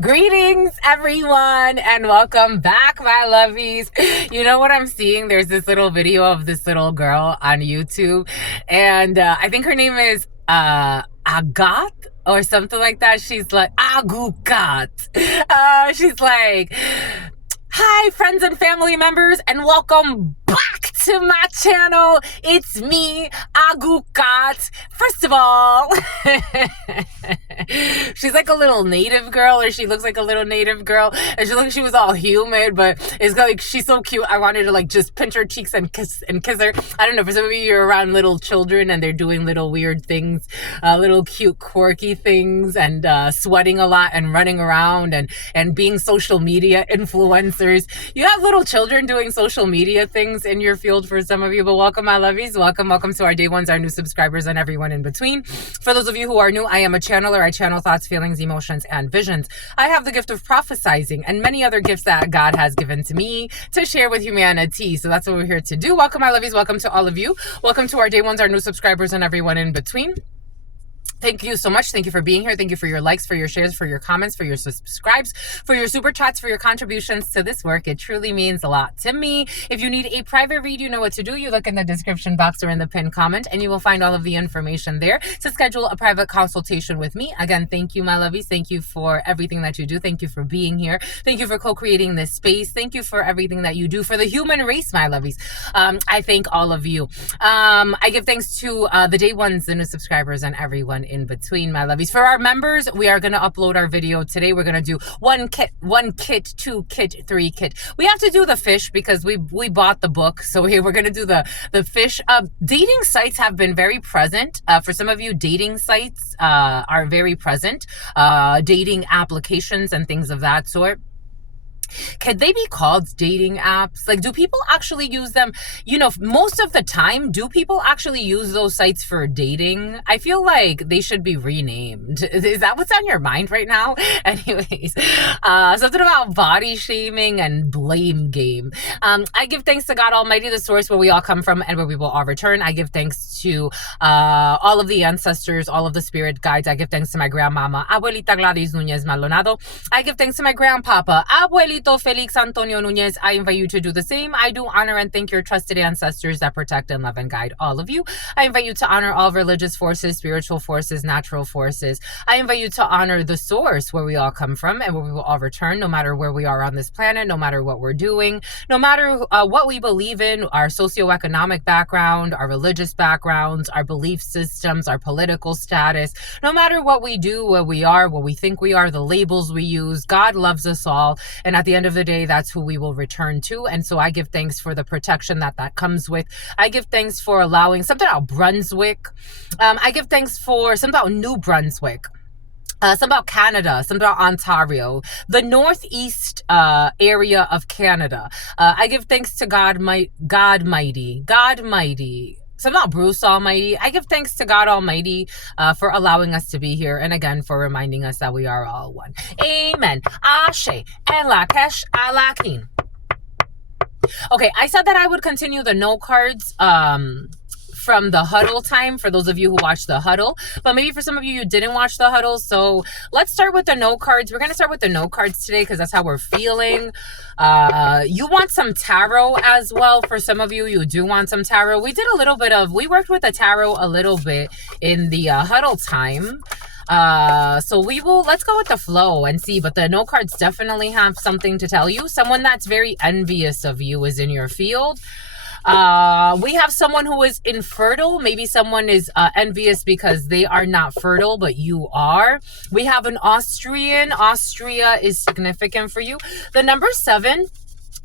Greetings, everyone, and welcome back, my lovies. You know what I'm seeing? There's this little video of this little girl on YouTube, and I think her name is Agat or something like that. She's like, Agukat. She's like, hi, friends and family members, and welcome back to my channel. It's me, Agukat. First of all, she's like a little native girl, or she looks like a little native girl, and she looks like she was all humid, but it's like she's so cute. I wanted to like just pinch her cheeks and kiss her. I don't know, for some of you, you're around little children and they're doing little weird things, little cute quirky things, and sweating a lot and running around and being social media influencers. You have little children doing social media things in your field for some of you, but welcome, my lovies. Welcome to our day ones, our new subscribers, and everyone in between. For those of you who are new, I am a channeler. I channel thoughts, feelings, emotions, and visions. I have the gift of prophesizing and many other gifts that God has given to me to share with humanity. So that's what we're here to do. Welcome, my lovies. Welcome to all of you. Welcome to our day ones, our new subscribers, and everyone in between. Thank you so much. Thank you for being here. Thank you for your likes, for your shares, for your comments, for your subscribes, for your super chats, for your contributions to this work. It truly means a lot to me. If you need a private read, you know what to do. You look in the description box or in the pinned comment, and you will find all of the information there to schedule a private consultation with me. Again, thank you, my lovies. Thank you for everything that you do. Thank you for being here. Thank you for co-creating this space. Thank you for everything that you do for the human race, my lovies. I thank all of you. I give thanks to the day ones, the new subscribers, and everyone in between, my lovies. For our members, we are going to upload our video today. We're going to do one kit, 2 kit, 3 kit. We have to do the fish because we bought the book, so we're going to do the fish. Dating sites have been very present. For some of you, dating sites are very present. Dating applications and things of that sort. Could they be called dating apps? Like, do people actually use them? You know, most of the time, do people actually use those sites for dating? I feel like they should be renamed. Is that what's on your mind right now? Anyways, something about body shaming and blame game. I give thanks to God Almighty, the source where we all come from and where we will all return. I give thanks to all of the ancestors, all of the spirit guides. I give thanks to my grandmama, Abuelita Gladys Nunez Maldonado. I give thanks to my grandpapa, Abuelito Felix Antonio Nunez. I invite you to do the same. I do honor and thank your trusted ancestors that protect and love and guide all of you. I invite you to honor all religious forces, spiritual forces, natural forces. I invite you to honor the source where we all come from and where we will all return, no matter where we are on this planet, no matter what we're doing, no matter what we believe in, our socioeconomic background, our religious backgrounds, our belief systems, our political status, no matter what we do, where we are, what we think we are, the labels we use. God loves us all, and at the end of the day, that's who we will return to. And so I give thanks for the protection that comes with. I give thanks for allowing something about Brunswick. I give thanks for something about New Brunswick. Some about Canada, some about Ontario, the northeast area of Canada. I give thanks to God Mighty. Some about Bruce Almighty. I give thanks to God Almighty for allowing us to be here, and again for reminding us that we are all one. Amen. Ashe and Lakesh Alakin. Okay, I said that I would continue the no cards from the huddle time, for those of you who watched the huddle, but maybe for some of you didn't watch the huddle. So let's start with the no cards. We're going to start with the no cards today because that's how we're feeling. You want some tarot as well. For some of you, you do want some tarot. We worked with the tarot a little bit in the huddle time. So let's go with the flow and see, but the no cards definitely have something to tell you. Someone that's very envious of you is in your field. We have someone who is infertile. Maybe someone is envious because they are not fertile, but you are. We have an Austrian. Austria is significant for you. The number 7,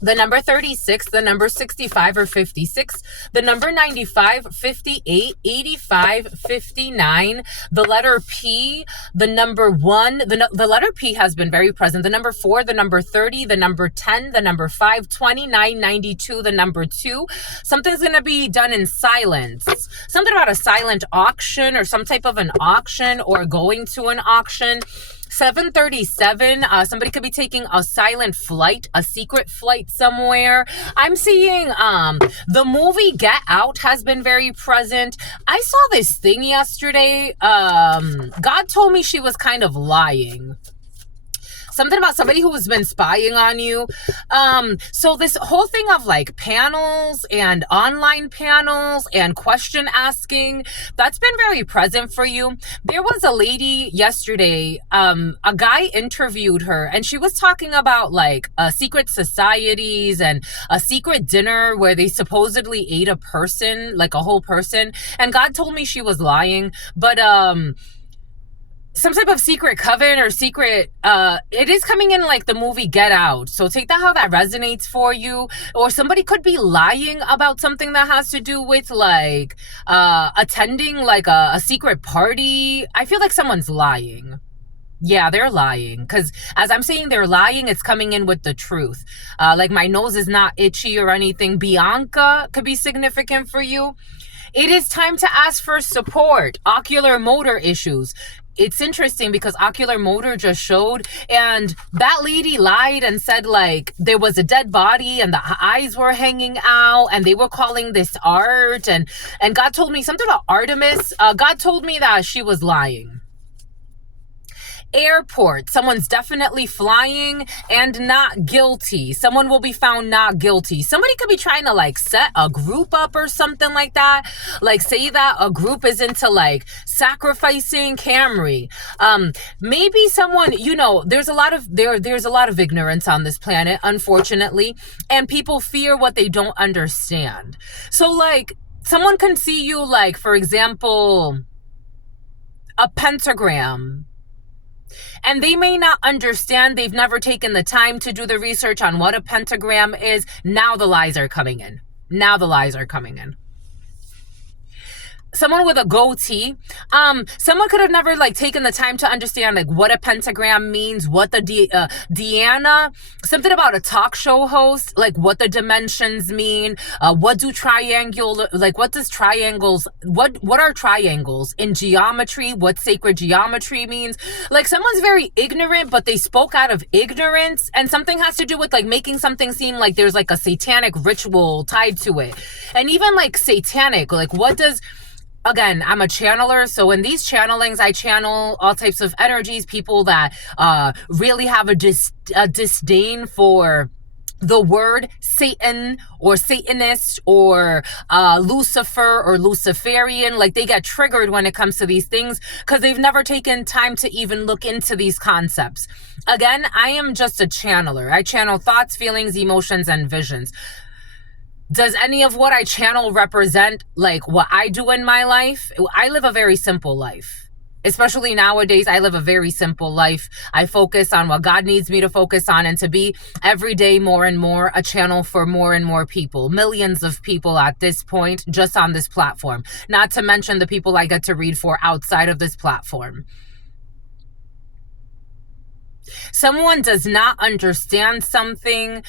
the number 36, the number 65 or 56, the number 95, 58, 85, 59, the letter P, the number 1, the letter P has been very present, the number 4, the number 30, the number 10, the number 5, 29, 92, the number 2. Something's going to be done in silence. Something about a silent auction or some type of an auction or going to an auction. 737, somebody could be taking a silent flight, a secret flight somewhere. I'm seeing the movie Get Out has been very present. I saw this thing yesterday. God told me she was kind of lying. something about somebody who has been spying on you. So this whole thing of like panels and online panels and question asking, that's been very present for you. There was a lady yesterday, a guy interviewed her, and she was talking about like secret societies and a secret dinner where they supposedly ate a person, like a whole person. And God told me she was lying, but some type of secret coven or secret, it is coming in like the movie Get Out. So take that how that resonates for you. Or somebody could be lying about something that has to do with like attending like a secret party. I feel like someone's lying. Yeah, they're lying. Because as I'm saying they're lying, it's coming in with the truth. Like my nose is not itchy or anything. Bianca could be significant for you. It is time to ask for support. Ocular motor issues. It's interesting because ocular motor just showed, and that lady lied and said like there was a dead body and the eyes were hanging out and they were calling this art, and God told me something about Artemis. God told me that she was lying. Airport, someone's definitely flying and not guilty. Someone will be found not guilty. Somebody could be trying to like set a group up or something like that. Like say that a group is into like sacrificing Camry. Maybe someone, you know, there's a lot of ignorance on this planet, unfortunately, and people fear what they don't understand. So like someone can see you like, for example, a pentagram, and they may not understand. They've never taken the time to do the research on what a pentagram is. Now the lies are coming in. Someone with a goatee. Someone could have never like taken the time to understand like what a pentagram means, what the Deanna, something about a talk show host, like what the dimensions mean, what do triangle, like what does triangles, what are triangles in geometry, what sacred geometry means. Like someone's very ignorant, but they spoke out of ignorance, and something has to do with like making something seem like there's like a satanic ritual tied to it. And even like satanic, like what does, again, I'm a channeler, so in these channelings, I channel all types of energies, people that really have a disdain for the word Satan or Satanist or Lucifer or Luciferian. Like they get triggered when it comes to these things because they've never taken time to even look into these concepts. Again, I am just a channeler. I channel thoughts, feelings, emotions, and visions. Does any of what I channel represent like what I do in my life? I live a very simple life. Especially nowadays, I live a very simple life. I focus on what God needs me to focus on, and to be every day more and more a channel for more and more people. Millions of people at this point just on this platform. Not to mention the people I get to read for outside of this platform. Someone does not understand something.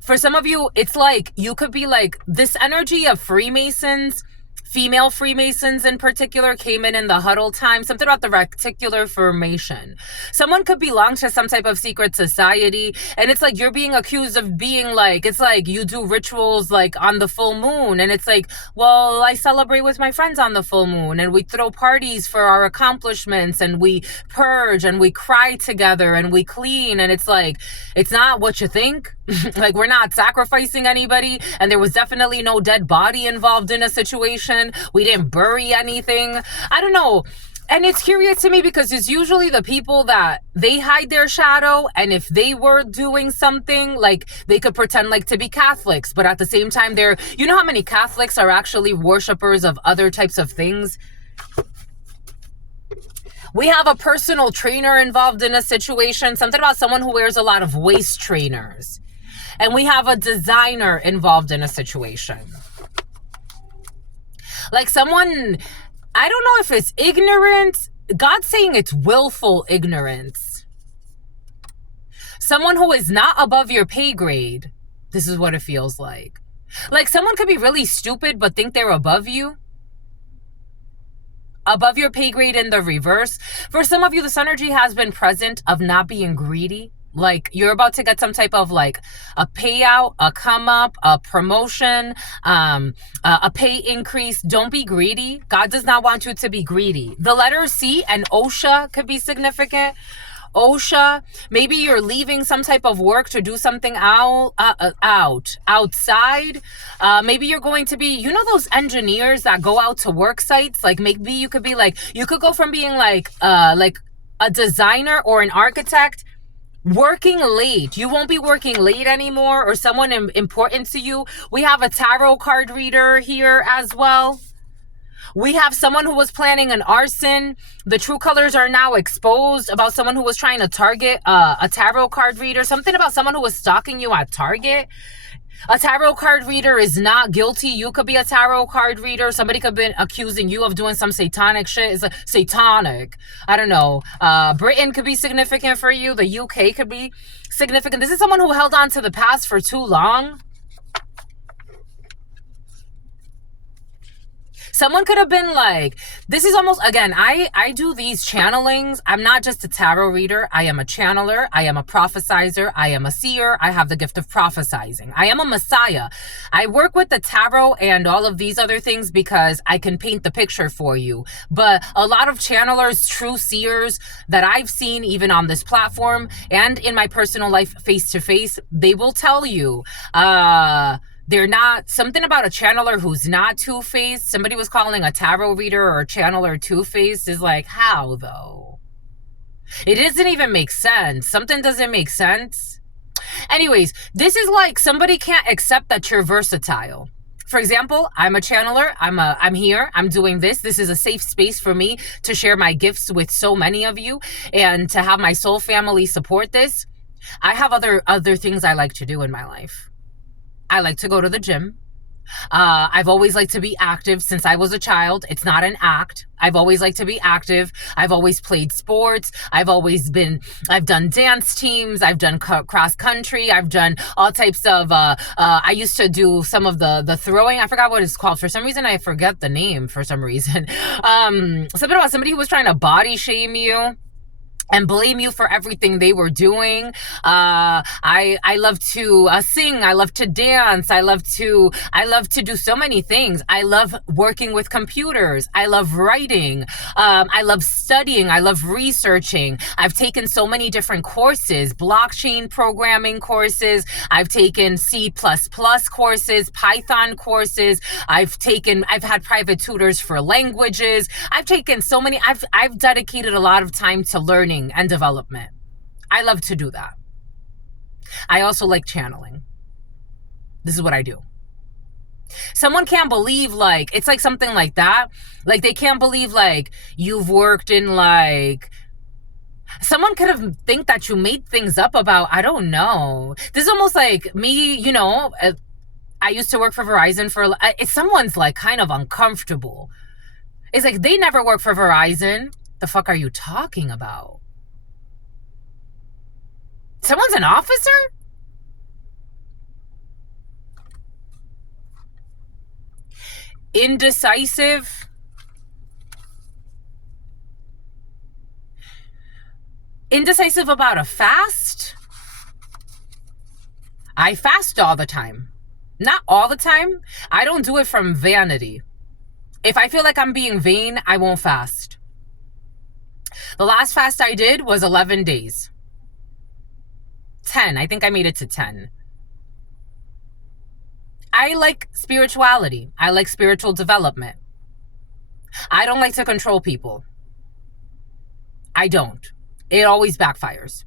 For some of you, it's like you could be like this energy of Freemasons, female Freemasons in particular, came in the huddle time. Something about the reticular formation. Someone could belong to some type of secret society, and it's like you're being accused of being like, it's like you do rituals like on the full moon, and it's like, well, I celebrate with my friends on the full moon, and we throw parties for our accomplishments, and we purge, and we cry together, and we clean, and it's like, it's not what you think. Like we're not sacrificing anybody, and there was definitely no dead body involved in a situation. We didn't bury anything. I don't know. And it's curious to me because it's usually the people that they hide their shadow, and if they were doing something, like they could pretend like to be Catholics, but at the same time they're, you know how many Catholics are actually worshipers of other types of things? We have a personal trainer involved in a situation, something about someone who wears a lot of waist trainers. And we have a designer involved in a situation. Like someone, I don't know if it's ignorance. God's saying it's willful ignorance. Someone who is not above your pay grade. This is what it feels like. Like someone could be really stupid but think they're above you. Above your pay grade in the reverse. For some of you, this energy has been present of not being greedy. Like you're about to get some type of like a payout, a come up, a promotion, a pay increase. Don't be greedy. God does not want you to be greedy. The letter C and OSHA could be significant. OSHA. Maybe you're leaving some type of work to do something outside. Maybe you're going to be, you know, those engineers that go out to work sites. Like maybe you could be like, you could go from being like a designer or an architect, working late. You won't be working late anymore, or someone important to you. We have a tarot card reader here as well. We have someone who was planning an arson. The true colors are now exposed about someone who was trying to target a tarot card reader. Something about someone who was stalking you at Target. A tarot card reader is not guilty. You could be a tarot card reader. Somebody could be accusing you of doing some satanic shit. It's like satanic. I don't know. Britain could be significant for you. The UK could be significant. This is someone who held on to the past for too long. Someone could have been like, this is almost, again, I do these channelings. I'm not just a tarot reader. I am a channeler. I am a prophesizer. I am a seer. I have the gift of prophesizing. I am a messiah. I work with the tarot and all of these other things because I can paint the picture for you. But a lot of channelers, true seers that I've seen even on this platform and in my personal life face to face, they will tell you, they're not, something about a channeler who's not two-faced. Somebody was calling a tarot reader or a channeler two-faced. Is like, how though? It doesn't even make sense. Something doesn't make sense. Anyways, this is like somebody can't accept that you're versatile. For example, I'm a channeler. I'm here. I'm doing this. This is a safe space for me to share my gifts with so many of you and to have my soul family support this. I have other things I like to do in my life. I like to go to the gym. I've always liked to be active since I was a child. It's not an act. I've always liked to be active. I've always played sports. I've done dance teams. I've done cross country. I've done all types of, I used to do some of the throwing. I forgot what it's called. For some reason, I forget the name for some reason. Something about somebody who was trying to body shame you and blame you for everything they were doing. I love to sing. I love to dance. I love to do so many things. I love working with computers. I love writing. I love studying. I love researching. I've taken so many different courses, blockchain programming courses. I've taken C++ courses, Python courses. I've had private tutors for languages. I've taken so many, I've dedicated a lot of time to learning and development. I love to do that. I also like channeling. This is what I do. Someone can't believe, like, it's like something like that. Like, they can't believe, like, you've worked in, like, someone could have think that you made things up about, I don't know. This is almost like me, you know, I used to work for Verizon if someone's, like, kind of uncomfortable. It's like, they never worked for Verizon. The fuck are you talking about? Someone's an officer? Indecisive. Indecisive about a fast? I fast all the time. Not all the time. I don't do it from vanity. If I feel like I'm being vain, I won't fast. The last fast I did was 11 days. 10. I think I made it to 10. I like spirituality. I like spiritual development. I don't like to control people. I don't. It always backfires.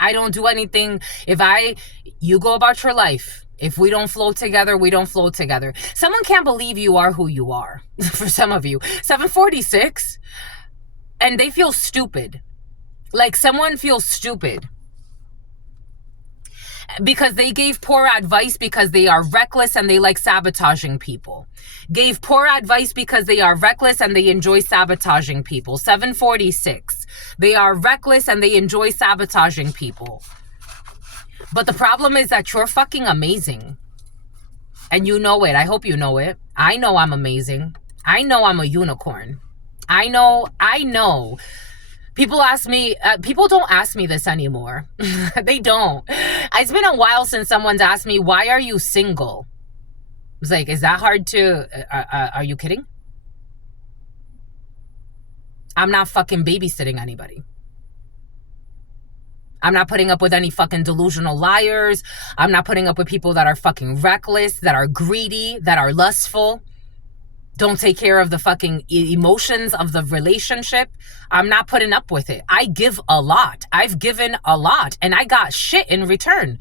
I don't do anything. You go about your life. If we don't flow together, we don't flow together. Someone can't believe you are who you are. For some of you. 746. And they feel stupid. Like someone feels stupid. Because they gave poor advice because they are reckless and they like sabotaging people. Gave poor advice because they are reckless and they enjoy sabotaging people. 746. They are reckless and they enjoy sabotaging people. But the problem is that you're fucking amazing. And you know it. I hope you know it. I know I'm amazing. I know I'm a unicorn. I know. People ask me, people don't ask me this anymore. They don't. It's been a while since someone's asked me, why are you single? It's like, is that hard to, are you kidding? I'm not fucking babysitting anybody. I'm not putting up with any fucking delusional liars. I'm not putting up with people that are fucking reckless, that are greedy, that are lustful, don't take care of the fucking emotions of the relationship. I'm not putting up with it. I give a lot. I've given a lot, and I got shit in return.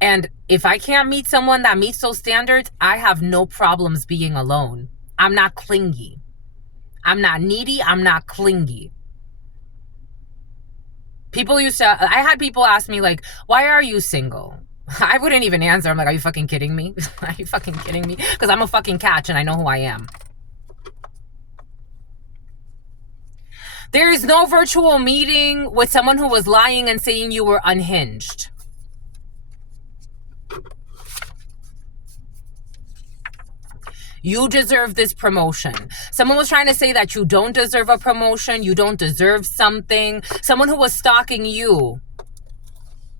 And if I can't meet someone that meets those standards, I have no problems being alone. I'm not clingy. I'm not needy. I'm not clingy. I had people ask me, like, why are you single? I wouldn't even answer. I'm like, are you fucking kidding me? Are you fucking kidding me? Because I'm a fucking catch and I know who I am. There is no virtual meeting with someone who was lying and saying you were unhinged. You deserve this promotion. Someone was trying to say that you don't deserve a promotion. You don't deserve something. Someone who was stalking you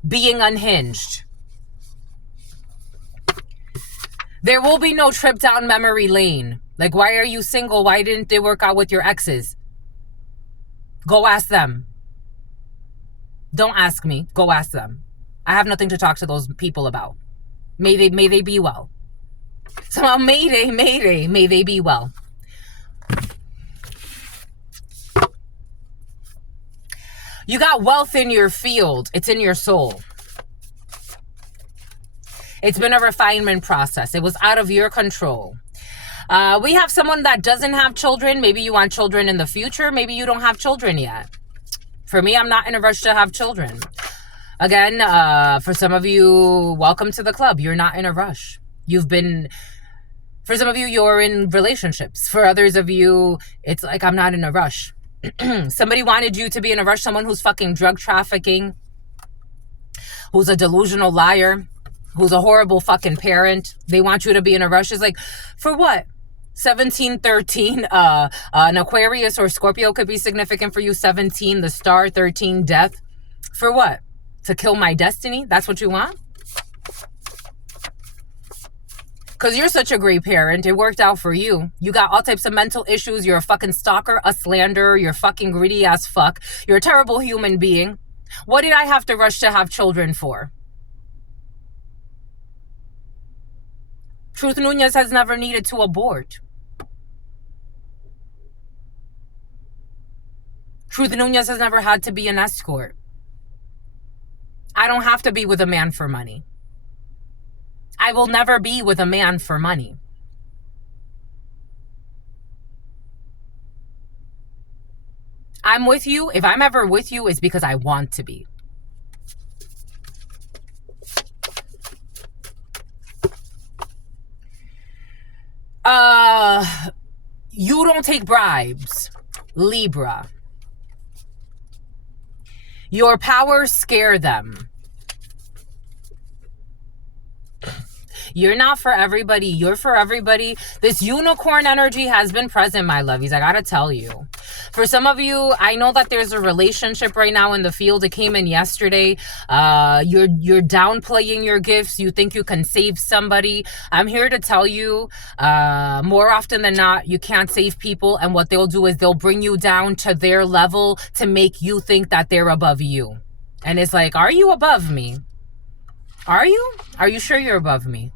being unhinged. There will be no trip down memory lane. Like, why are you single? Why didn't they work out with your exes? Go ask them. Don't ask me. Go ask them. I have nothing to talk to those people about. May they be well. Somehow, mayday, may they be well. You got wealth in your field. It's in your soul. It's been a refinement process. It was out of your control. We have someone that doesn't have children. Maybe you want children in the future. Maybe you don't have children yet. For me, I'm not in a rush to have children. Again, for some of you, welcome to the club. You're not in a rush. For some of you, you're in relationships. For others of you, it's like, I'm not in a rush. Somebody wanted you to be in a rush. Someone who's fucking drug trafficking, who's a delusional liar, who's a horrible fucking parent. They want you to be in a rush. It's like, for what? 1713, an Aquarius or Scorpio could be significant for you. 17, the star, 13, death. For what? To kill my destiny? That's what you want? Because you're such a great parent. It worked out for you. You got all types of mental issues. You're a fucking stalker, a slanderer. You're fucking greedy as fuck. You're a terrible human being. What did I have to rush to have children for? Truth Nunez has never needed to abort. Truth Nunez has never had to be an escort. I don't have to be with a man for money. I will never be with a man for money. I'm with you. If I'm ever with you, it's because I want to be. You don't take bribes, Libra. Your powers scare them. You're not for everybody. You're for everybody. This unicorn energy has been present, my lovies. I gotta tell you. For some of you, I know that there's a relationship right now in the field. It came in yesterday. You're downplaying your gifts. You think you can save somebody. I'm here to tell you, more often than not, you can't save people. And what they'll do is they'll bring you down to their level to make you think that they're above you. And it's like, are you above me? Are you? Are you sure you're above me?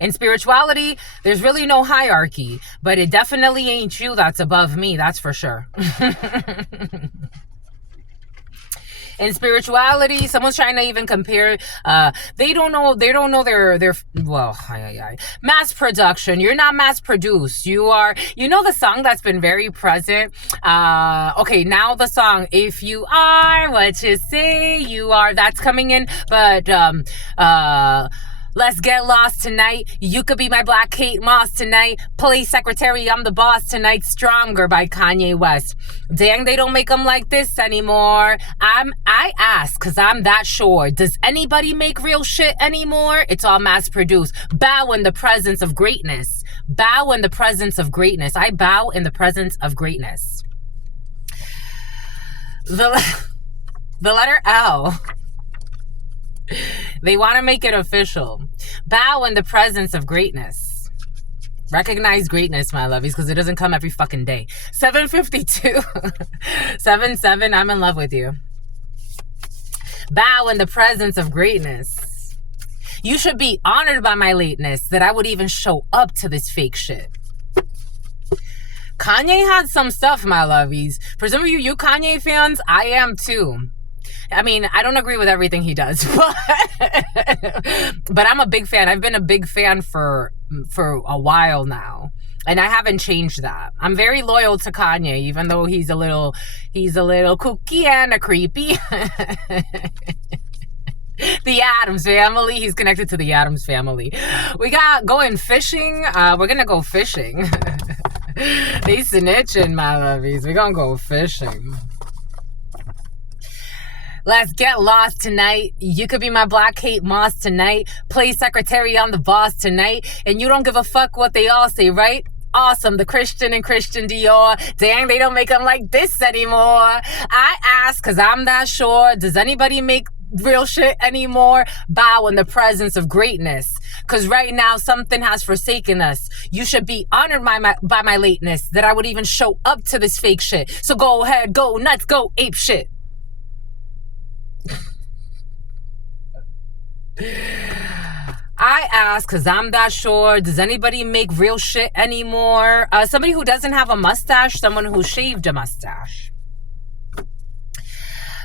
In spirituality, there's really no hierarchy, but it definitely ain't you that's above me, that's for sure. In spirituality, someone's trying to even compare, they don't know their mass production. You're not mass produced. You are, the song that's been very present. Okay, now the song, if you are what you say you are, that's coming in, but, let's get lost tonight. You could be my Black Kate Moss tonight. Police secretary, I'm the boss tonight. Stronger by Kanye West. Dang, they don't make them like this anymore. I ask, cause I'm that sure. Does anybody make real shit anymore? It's all mass produced. Bow in the presence of greatness. Bow in the presence of greatness. I bow in the presence of greatness. The letter L They want to make it official. Bow in the presence of greatness. Recognize greatness, my lovies, because it doesn't come every fucking day. 752. 77, I'm in love with you. Bow in the presence of greatness. You should be honored by my lateness, that I would even show up to this fake shit. Kanye had some stuff, my lovies. For some of you Kanye fans, I am too. I mean, I don't agree with everything he does, but I'm a big fan. I've been a big fan for a while now, and I haven't changed that. I'm very loyal to Kanye, even though he's a little kooky and a creepy. The Addams family. He's connected to the Addams family. We got going fishing. We're gonna go fishing. They snitching, my lovies. We're gonna go fishing. Let's get lost tonight. You could be my Black Kate Moss tonight. Play secretary on the boss tonight. And you don't give a fuck what they all say, right? Awesome. The Christian and Christian Dior. Dang, they don't make them like this anymore. I ask because I'm not sure. Does anybody make real shit anymore? Bow in the presence of greatness. Because right now, something has forsaken us. You should be honored by my lateness, that I would even show up to this fake shit. So go ahead, go nuts, go ape shit. I ask because I'm not sure. Does anybody make real shit anymore? Somebody who doesn't have a mustache, someone who shaved a mustache.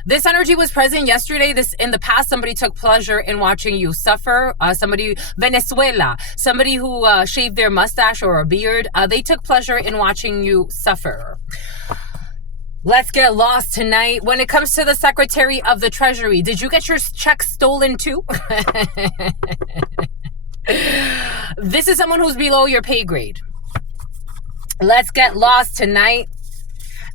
This energy was present yesterday. In the past, somebody took pleasure in watching you suffer. Venezuela, somebody who shaved their mustache or a beard, they took pleasure in watching you suffer. Let's get lost tonight. When it comes to the Secretary of the Treasury, did you get your check stolen too? This is someone who's below your pay grade. Let's get lost tonight.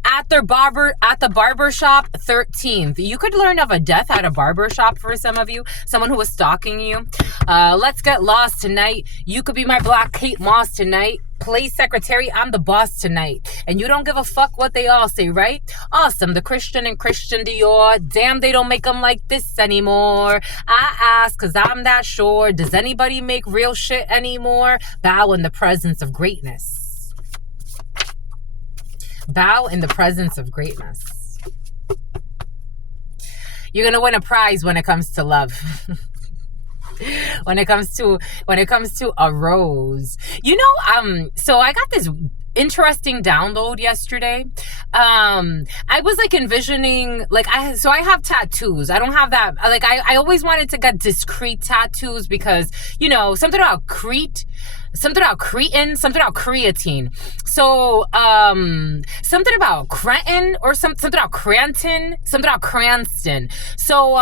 At the barber shop, 13th. You could learn of a death at a barber shop for some of you. Someone who was stalking you. Let's get lost tonight. You could be my Black Kate Moss tonight. Play secretary, I'm the boss tonight. And you don't give a fuck what they all say, right? Awesome. The Christian and Christian Dior. Damn, they don't make them like this anymore. I ask because I'm not sure. Does anybody make real shit anymore? Bow in the presence of greatness. Bow in the presence of greatness. You're going to win a prize when it comes to love. When it comes to a rose. You know, so I got this interesting download yesterday. I was like envisioning, like I have tattoos. I don't have that. Like I always wanted to get discreet tattoos because, you know, something about Crete, something about creatine, something about creatine. So, something about Crenton or something about Cranton, something about Cranston. So,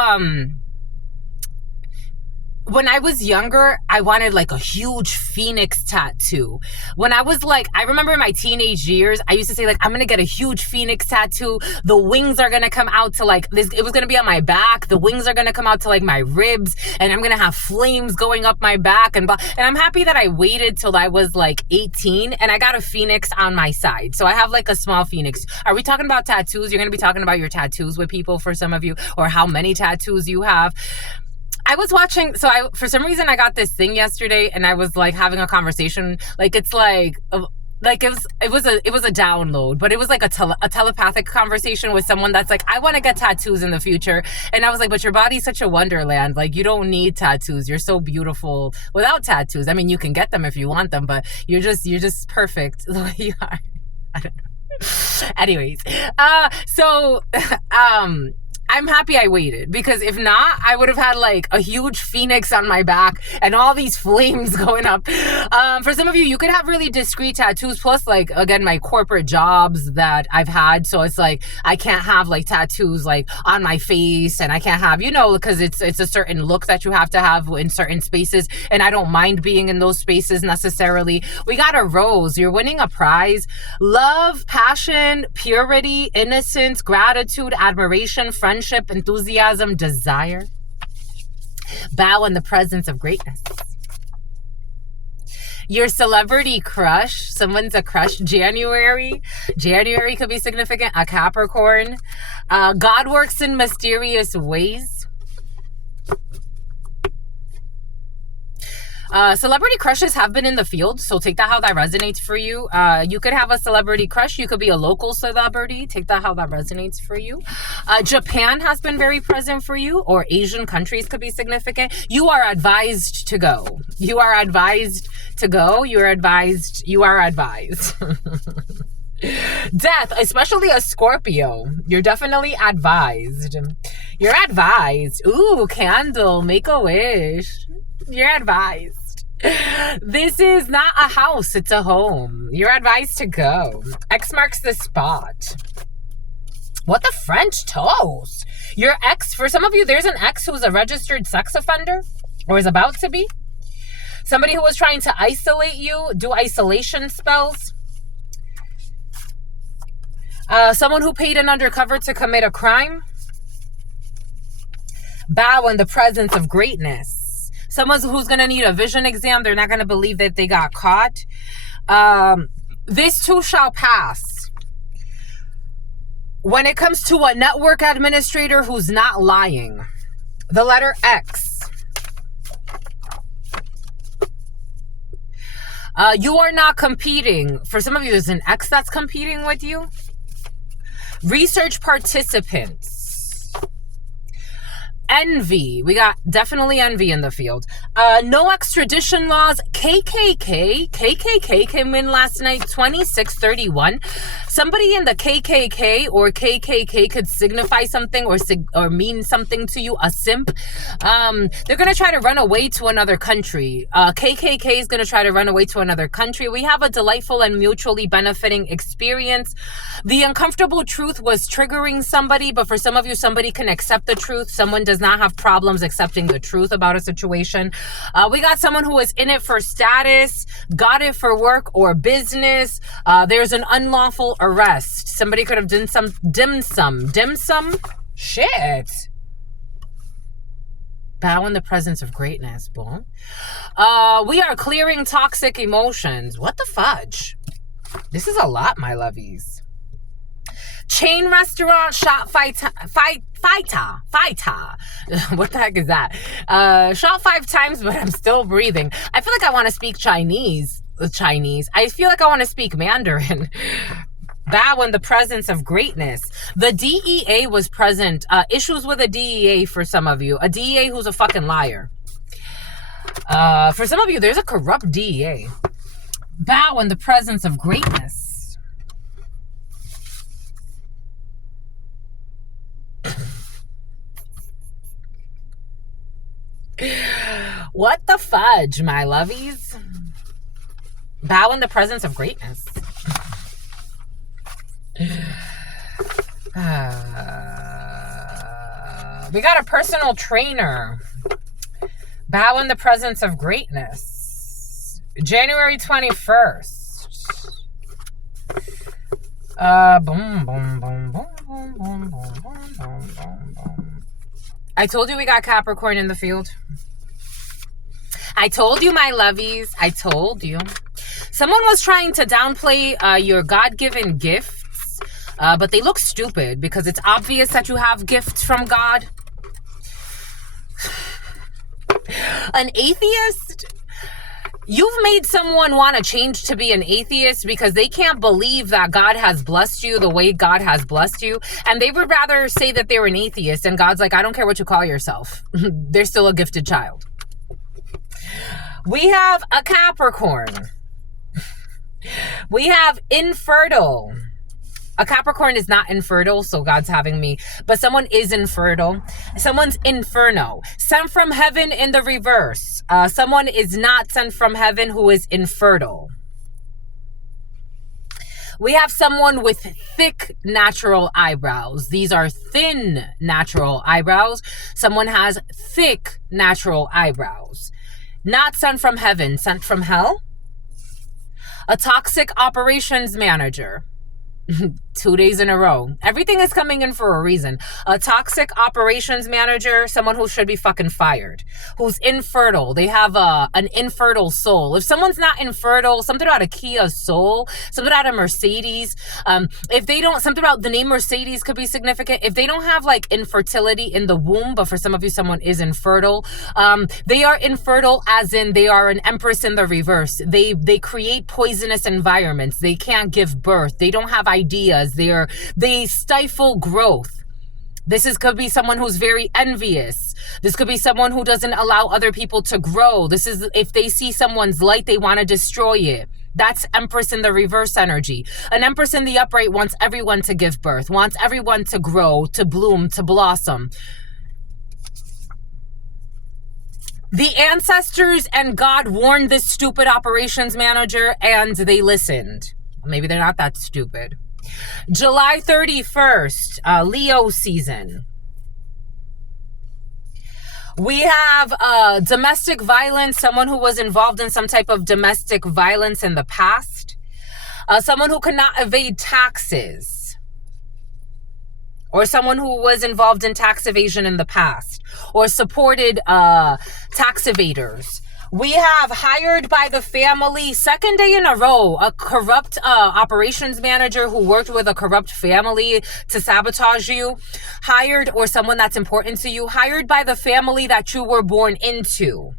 when I was younger, I wanted like a huge phoenix tattoo. When I was like, I remember in my teenage years, I used to say like, I'm going to get a huge phoenix tattoo. The wings are going to come out to like this. It was going to be on my back. The wings are going to come out to like my ribs, and I'm going to have flames going up my back. And I'm happy that I waited till I was like 18 and I got a phoenix on my side. So I have like a small phoenix. Are we talking about tattoos? You're going to be talking about your tattoos with people for some of you, or how many tattoos you have. I was watching, for some reason I got this thing yesterday, and I was like having a conversation. Like it's like it was a download, but it was like a telepathic conversation with someone that's like, I want to get tattoos in the future. And I was like, but your body's such a wonderland. Like you don't need tattoos. You're so beautiful without tattoos. I mean, you can get them if you want them, but you're just perfect the way you are. I don't know. Anyways, I'm happy I waited, because if not, I would have had like a huge phoenix on my back and all these flames going up. For some of you, you could have really discreet tattoos. Plus, like, again, my corporate jobs that I've had. So it's like, I can't have like tattoos like on my face, and I can't have, you know, because it's a certain look that you have to have in certain spaces. And I don't mind being in those spaces necessarily. We got a rose. You're winning a prize. Love, passion, purity, innocence, gratitude, admiration, friendship, enthusiasm, desire. Bow in the presence of greatness. Your celebrity crush. Someone's a crush. January could be significant. A Capricorn. God works in mysterious ways. Celebrity crushes have been in the field, so take that how that resonates for you. You could have a celebrity crush. You could be a local celebrity. Take that how that resonates for you. Japan has been very present for you, or Asian countries could be significant. You are advised to go. You are advised to go. You are advised. You are advised. Death, especially a Scorpio. You're definitely advised. You're advised. Ooh, candle, make a wish. You're advised. This is not a house, it's a home. You're advised to go. X marks the spot. What the French toast? Your ex, for some of you, there's an ex who's a registered sex offender or is about to be. Somebody who was trying to isolate you, do isolation spells. Someone who paid an undercover to commit a crime. Bow in the presence of greatness. Someone who's going to need a vision exam. They're not going to believe that they got caught. This too shall pass. When it comes to a network administrator who's not lying. The letter X. You are not competing. For some of you, there's an X that's competing with you. Research participants. Envy. We got definitely envy in the field. No extradition laws. KKK. KKK came in last night, 2631. Somebody in the KKK or KKK could signify something or mean something to you. A simp. They're going to try to run away to another country. KKK is going to try to run away to another country. We have a delightful and mutually benefiting experience. The uncomfortable truth was triggering somebody, but for some of you, somebody can accept the truth. Someone does not have problems accepting the truth about a situation. We got someone who is in it for status, got it for work or business. There's an unlawful arrest. Somebody could have done some dim sum. Shit. Bow in the presence of greatness. Boom. We are clearing toxic emotions. What the fudge? This is a lot, my lovies. Chain restaurant shot fighter. What the heck is that? Shot 5 times, but I'm still breathing. I feel like I want to speak Chinese. I feel like I want to speak Mandarin. Bow in the presence of greatness. The DEA was present. Issues with a DEA for some of you. A DEA who's a fucking liar. For some of you, there's a corrupt DEA. Bow in the presence of greatness. What the fudge, my lovies? Bow in the presence of greatness. We got a personal trainer. Bow in the presence of greatness. January 21st. Boom, boom, boom, boom, boom, boom, boom, boom, boom, boom. I told you we got Capricorn in the field. I told you, my lovies. I told you. Someone was trying to downplay your God-given gifts, but they look stupid because it's obvious that you have gifts from God. An atheist? You've made someone want to change to be an atheist because they can't believe that God has blessed you the way God has blessed you. And they would rather say that they're an atheist. And God's like, I don't care what you call yourself. They're still a gifted child. We have a Capricorn. We have infertile. A Capricorn is not infertile, so God's having me. But someone is infertile. Someone's inferno. Sent from heaven in the reverse. Someone is not sent from heaven who is infertile. We have someone with thick natural eyebrows. These are thin natural eyebrows. Someone has thick natural eyebrows. Not sent from heaven, sent from hell. A toxic operations manager. 2 days in a row. Everything is coming in for a reason. A toxic operations manager, someone who should be fucking fired, who's infertile. They have an infertile soul. If someone's not infertile, something about a Kia Soul, something about a Mercedes. If they don't, something about the name Mercedes could be significant. If they don't have like infertility in the womb, but for some of you, someone is infertile. They are infertile as in they are an empress in the reverse. They create poisonous environments. They can't give birth. They don't have ideas. They stifle growth. Could be someone who's very envious. This could be someone who doesn't allow other people to grow. This is if they see someone's light, they want to destroy it. That's Empress in the reverse energy. An Empress in the upright wants everyone to give birth, wants everyone to grow, to bloom, to blossom. The ancestors and God warned this stupid operations manager, and they listened. Maybe they're not that stupid. July 31st, Leo season. We have domestic violence, someone who was involved in some type of domestic violence in the past. Someone who cannot evade taxes. Or someone who was involved in tax evasion in the past. Or supported tax evaders. We have hired by the family, second day in a row, a corrupt operations manager who worked with a corrupt family to sabotage you. Hired, or someone that's important to you, hired by the family that you were born into.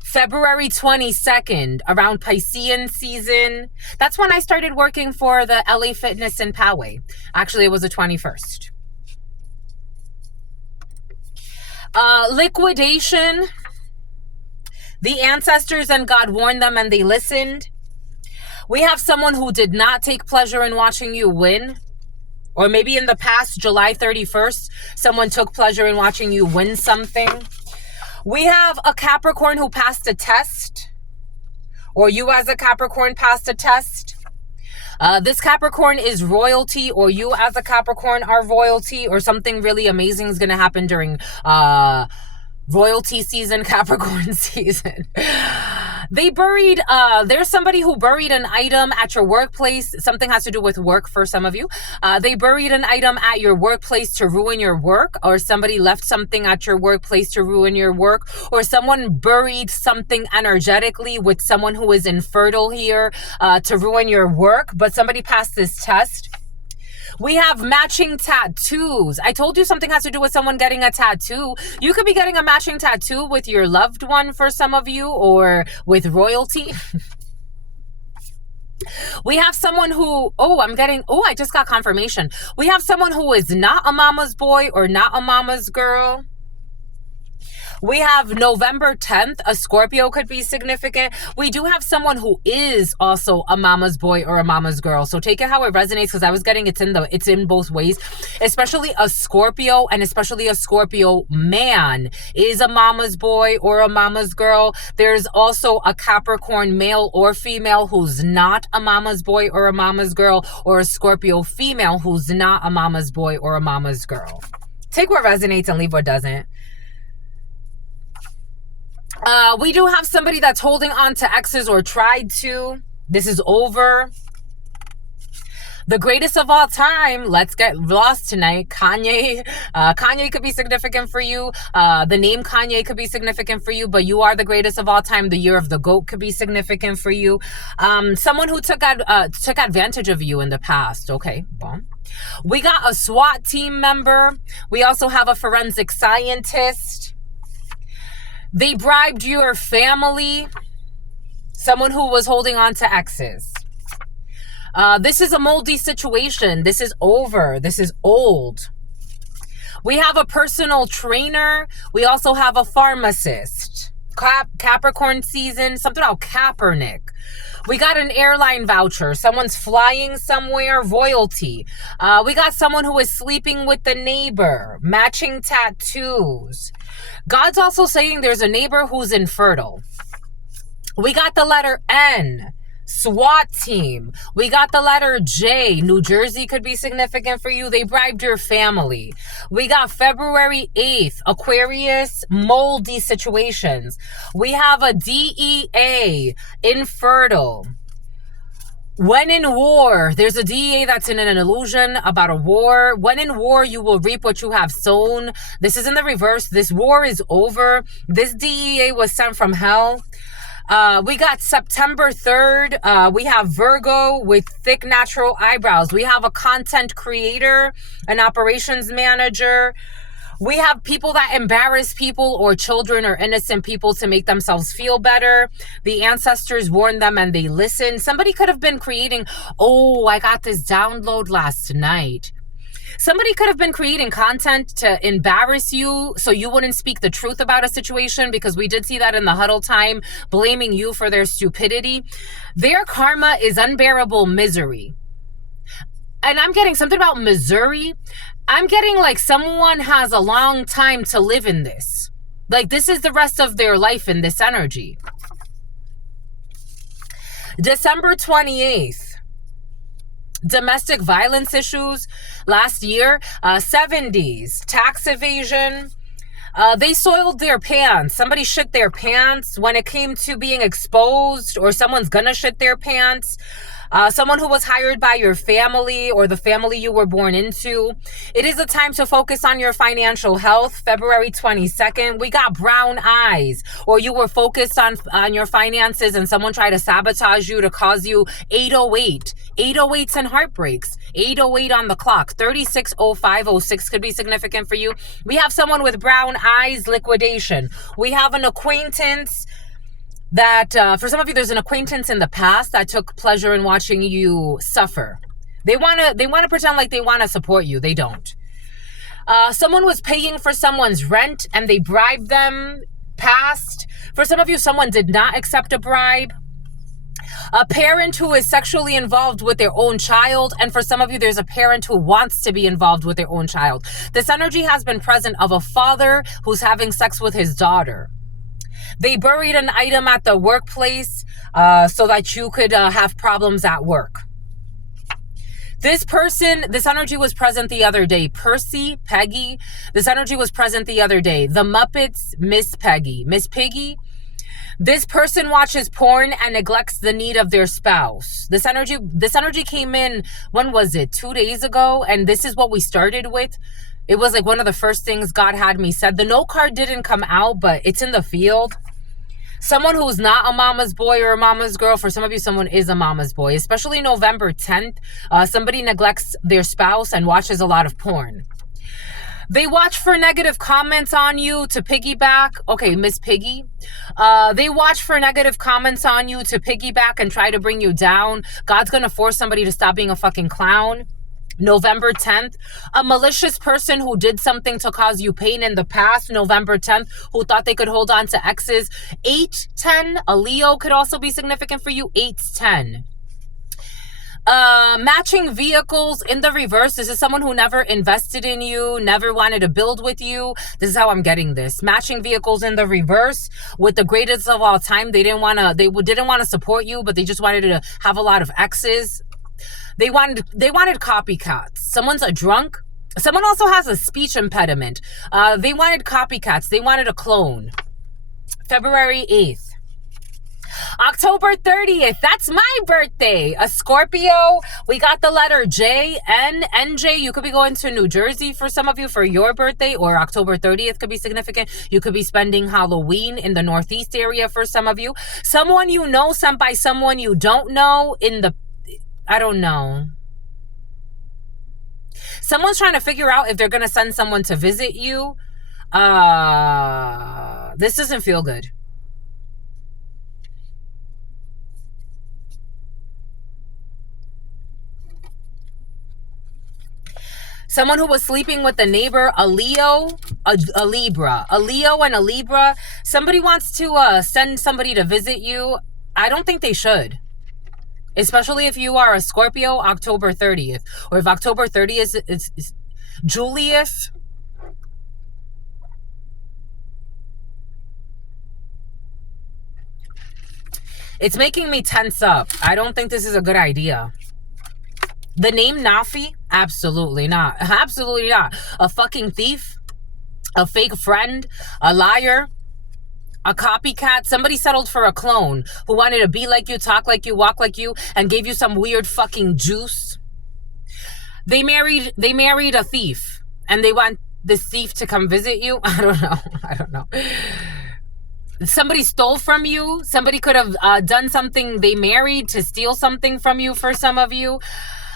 February 22nd, around Piscean season. That's when I started working for the LA Fitness in Poway. Actually, it was the 21st. Liquidation. The ancestors and God warned them and they listened. We have someone who did not take pleasure in watching you win. Or maybe in the past, July 31st, someone took pleasure in watching you win something. We have a Capricorn who passed a test. Or you as a Capricorn passed a test. This Capricorn is royalty, or you as a Capricorn are royalty, or something really amazing is going to happen during royalty season, Capricorn season. They buried, there's somebody who buried an item at your workplace. Something has to do with work for some of you. They buried an item at your workplace to ruin your work, or somebody left something at your workplace to ruin your work, or someone buried something energetically with someone who is infertile here to ruin your work, but somebody passed this test. We have matching tattoos. I told you something has to do with someone getting a tattoo. You could be getting a matching tattoo with your loved one for some of you, or with royalty. We have someone who, I just got confirmation. We have someone who is not a mama's boy or not a mama's girl. We have November 10th, a Scorpio could be significant. We do have someone who is also a mama's boy or a mama's girl. So take it how it resonates, because I was getting it's in both ways. Especially a Scorpio, and especially a Scorpio man is a mama's boy or a mama's girl. There's also a Capricorn male or female who's not a mama's boy or a mama's girl, or a Scorpio female who's not a mama's boy or a mama's girl. Take what resonates and leave what doesn't. We do have somebody that's holding on to exes or tried to. This is over. The greatest of all time. Let's get lost tonight. Kanye. Kanye could be significant for you. The name Kanye could be significant for you, but you are the greatest of all time. The year of the goat could be significant for you. Someone who took advantage of you in the past. Okay, well. We got a SWAT team member. We also have a forensic scientist. They bribed your family. Someone who was holding on to exes. This is a moldy situation. This is over. This is old. We have a personal trainer. We also have a pharmacist. Capricorn season. Something about Kaepernick. We got an airline voucher. Someone's flying somewhere. Royalty. We got someone who is sleeping with the neighbor. Matching tattoos. God's also saying there's a neighbor who's infertile. We got the letter N. SWAT team. We got the letter J. New Jersey could be significant for you. They bribed your family. We got February 8th. Aquarius, moldy situations. We have a DEA. Infertile. When in war, there's a DEA that's in an illusion about a war. When in war, you will reap what you have sown. This is in the reverse. This war is over. This DEA was sent from hell. We got September 3rd. We have Virgo with thick natural eyebrows. We have a content creator, an operations manager. We have people that embarrass people or children or innocent people to make themselves feel better. The ancestors warn them and they listen. Somebody could have been creating, oh, I got this download last night. Somebody could have been creating content to embarrass you so you wouldn't speak the truth about a situation, because we did see that in the huddle time, blaming you for their stupidity. Their karma is unbearable misery. And I'm getting something about Missouri. I'm getting like someone has a long time to live in this. Like this is the rest of their life in this energy. December 28th. Domestic violence issues last year. 70s. Tax evasion. They soiled their pants. Somebody shit their pants when it came to being exposed, or someone's gonna shit their pants. Someone who was hired by your family or the family you were born into. It is a time to focus on your financial health. February 22nd, we got brown eyes, or you were focused on your finances and someone tried to sabotage you to cause you 808. 808s and heartbreaks. 808 on the clock. 360506 could be significant for you. We have someone with brown eyes, liquidation. We have an acquaintance that for some of you, there's an acquaintance in the past that took pleasure in watching you suffer. They want to pretend like they want to support you. They don't. Someone was paying for someone's rent and they bribed them. Past. For some of you, someone did not accept a bribe. A parent who is sexually involved with their own child. And for some of you, there's a parent who wants to be involved with their own child. This energy has been present of a father who's having sex with his daughter. They buried an item at the workplace so that you could have problems at work. This energy was present the other day. Percy, Peggy, this energy was present the other day. The Muppets, Miss Peggy, Miss Piggy. This person watches porn and neglects the need of their spouse. This energy came in, when was it? 2 days ago. And this is what we started with. It was like one of the first things God had me said. The no card didn't come out, but it's in the field. Someone who's not a mama's boy or a mama's girl. For some of you, someone is a mama's boy. Especially November 10th. Somebody neglects their spouse and watches a lot of porn. They watch for negative comments on you to piggyback. Okay, Miss Piggy. They watch for negative comments on you to piggyback and try to bring you down. God's going to force somebody to stop being a fucking clown. November 10th, a malicious person who did something to cause you pain in the past. November 10th, who thought they could hold on to exes. 8-10, a Leo could also be significant for you. 8-10. Matching vehicles in the reverse. This is someone who never invested in you, never wanted to build with you. This is how I'm getting this. Matching vehicles in the reverse with the greatest of all time. They didn't want to support you, but they just wanted to have a lot of exes. They wanted copycats. Someone's a drunk. Someone also has a speech impediment. They wanted copycats. They wanted a clone. February 8th. October 30th. That's my birthday. A Scorpio. We got the letter J, N, NJ. You could be going to New Jersey for some of you for your birthday, or October 30th could be significant. You could be spending Halloween in the Northeast area for some of you. Someone you know, by someone you don't know I don't know. Someone's trying to figure out if they're going to send someone to visit you. This doesn't feel good. Someone who was sleeping with a neighbor, a Leo, a Libra. A Leo and a Libra. Somebody wants to send somebody to visit you. I don't think they should. Especially if you are a Scorpio, October 30th. Or if October 30th is Julius. It's making me tense up. I don't think this is a good idea. The name Nafi? Absolutely not. Absolutely not. A fucking thief. A fake friend. A liar. a copycat. Somebody settled for a clone who wanted to be like you, talk like you, walk like you, and gave you some weird fucking juice. They married a thief, and they want this thief to come visit you. I don't know. Somebody stole from you. Somebody could have done something. They married to steal something from you for some of you.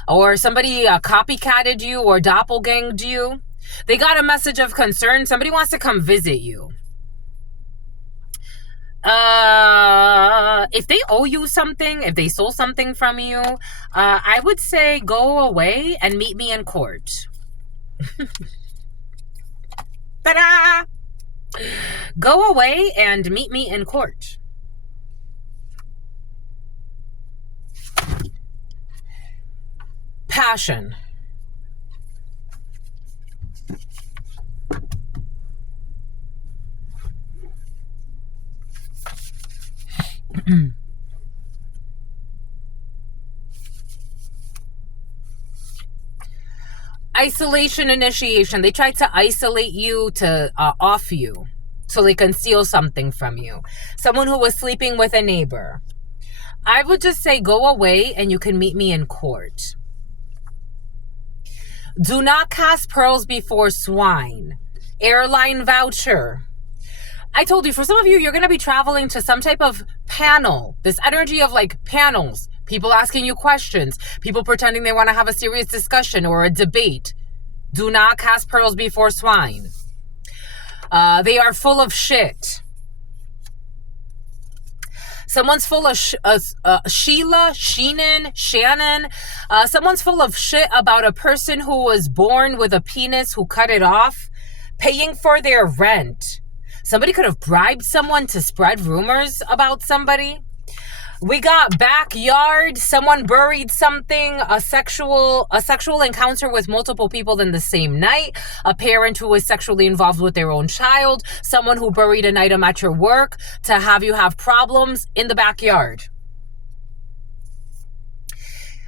Or somebody copycatted you or doppelganged you. They got a message of concern. Somebody wants to come visit you. If they owe you something, if they stole something from you, I would say go away and meet me in court. Ta-da! Go away and meet me in court. Passion. Isolation initiation. They tried to isolate you, to off you, so they can steal something from you. Someone who was sleeping with a neighbor. I would just say go away and you can meet me in court. Do not cast pearls before swine. Airline voucher. I told you, for some of you, you're going to be traveling to some type of panel. This energy of like panels. People asking you questions. People pretending they want to have a serious discussion or a debate. Do not cast pearls before swine. They are full of shit. Someone's full of Sheila, Sheenan, Shannon. Someone's full of shit about a person who was born with a penis who cut it off, paying for their rent. Somebody could have bribed someone to spread rumors about somebody. We got backyard. Someone buried something. A sexual encounter with multiple people in the same night. A parent who was sexually involved with their own child. Someone who buried an item at your work to have you have problems in the backyard.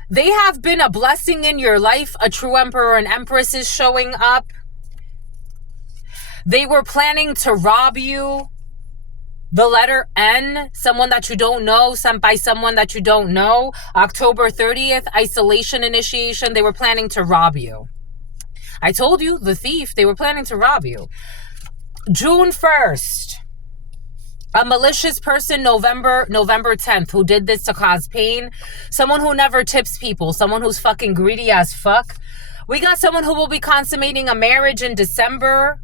They have been a blessing in your life. A true emperor and empress is showing up. They were planning to rob you. The letter N, someone that you don't know, sent by someone that you don't know. October 30th, isolation initiation. They were planning to rob you. I told you, the thief, they were planning to rob you. June 1st, a malicious person, November 10th, who did this to cause pain. Someone who never tips people. Someone who's fucking greedy as fuck. We got someone who will be consummating a marriage in December.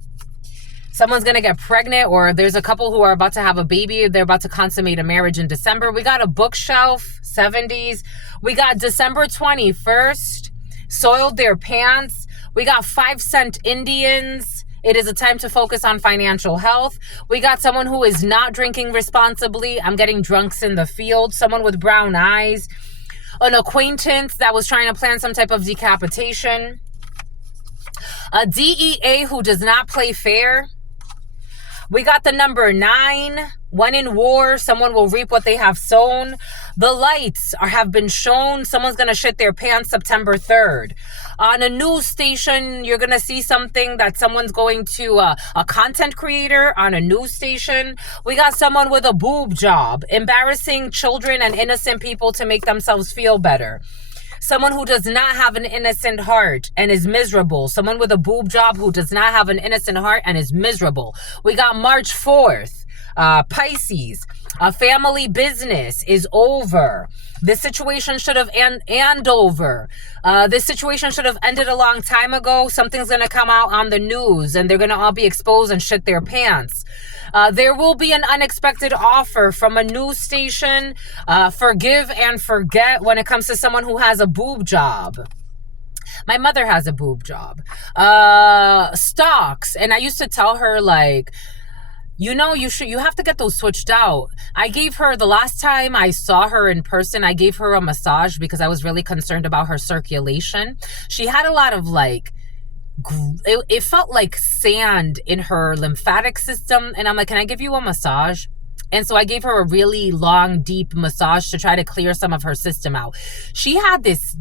Someone's going to get pregnant, or there's a couple who are about to have a baby. They're about to consummate a marriage in December. We got a bookshelf, 70s. We got December 21st, soiled their pants. We got 5-cent Indians. It is a time to focus on financial health. We got someone who is not drinking responsibly. I'm getting drunks in the field. Someone with brown eyes. An acquaintance that was trying to plan some type of decapitation. A DEA who does not play fair. We got the number 9. When in war, someone will reap what they have sown. The lights have been shown. Someone's going to shit their pants September 3rd. On a news station, you're going to see something that someone's going to, a content creator on a news station. We got someone with a boob job, embarrassing children and innocent people to make themselves feel better. Someone who does not have an innocent heart and is miserable. Someone with a boob job who does not have an innocent heart and is miserable. We got March 4th. Pisces. A family business is over. This situation should have over. This situation should have ended a long time ago. Something's going to come out on the news and they're going to all be exposed and shit their pants. There will be an unexpected offer from a news station. Forgive and forget when it comes to someone who has a boob job. My mother has a boob job. Stocks. And I used to tell her, like, you know, you have to get those switched out. I gave her, the last time I saw her in person, I gave her a massage because I was really concerned about her circulation. She had a lot of like, it felt like sand in her lymphatic system. And I'm like, can I give you a massage? And so I gave her a really long, deep massage to try to clear some of her system out. She had this